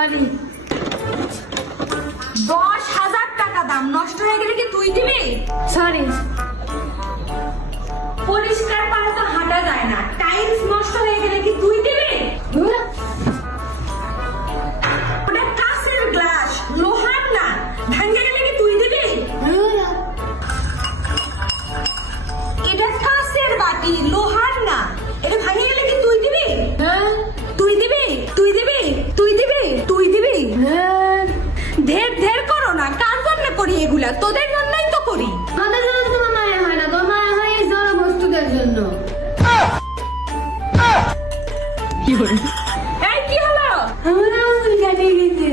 Sorry. 10,000 টাকা দাম, নষ্ট হয়ে গেলে কি তুই দিবি? সরি। পরিষ্কার পায়ে তো হাঁটা যায় না, টাইলস নষ্ট হয়ে গেলে কি তুই দিবি? ওটা কাঁচের গ্লাস, লোহার না, ভাঙে গেলে কি তুই দিবি? এটা কাঁচের বাটি, লোহার না, এটা ভাঙে গেলে কি তুই দিবি? তুই দিবি? তুই দিবি? তুই দিবি? তুই দিবি? ঢের ঢের করো না, কার জন্য করি এগুলা? তোদের জন্যই তো করি। আমাদের জন্য তো তোমার মায়া হয় না, তোমার মায়া হয় এই জড় বস্তুদের জন্য। এই কি হলো? আমার আঙুল কেটে গেছে।